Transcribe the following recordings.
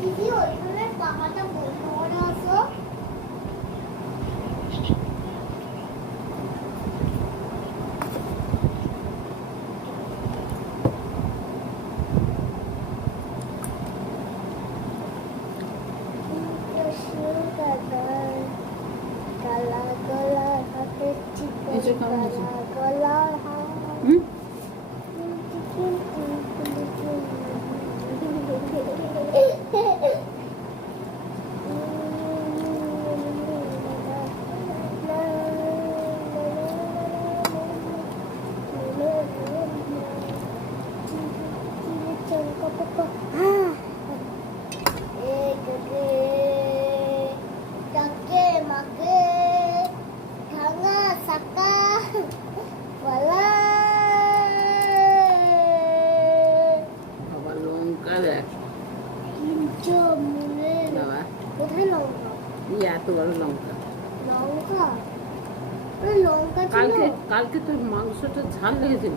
দিদি ওইখানে পাখাটা বন্ধ করে আসো। কালকে তোর মাংসটা ঝাল লেগেছিল।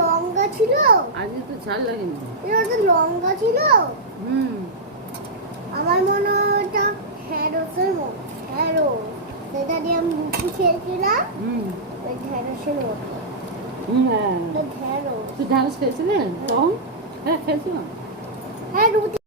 লঙ্কা ছিল, আজকে তো ঝাল লাগেনি। লঙ্কা ছিল। আমার মনে হয় ওটা ঢেঁড়সের মতো। ঢেঁড়স সেটা দিয়ে আমি রুটি খেয়েছিলাম। ওই ঢেঁড়সের মতো। ঢেঁড়স খেয়েছিলেন তখন? হ্যাঁ খেয়েছিলাম। হ্যাঁ রুটি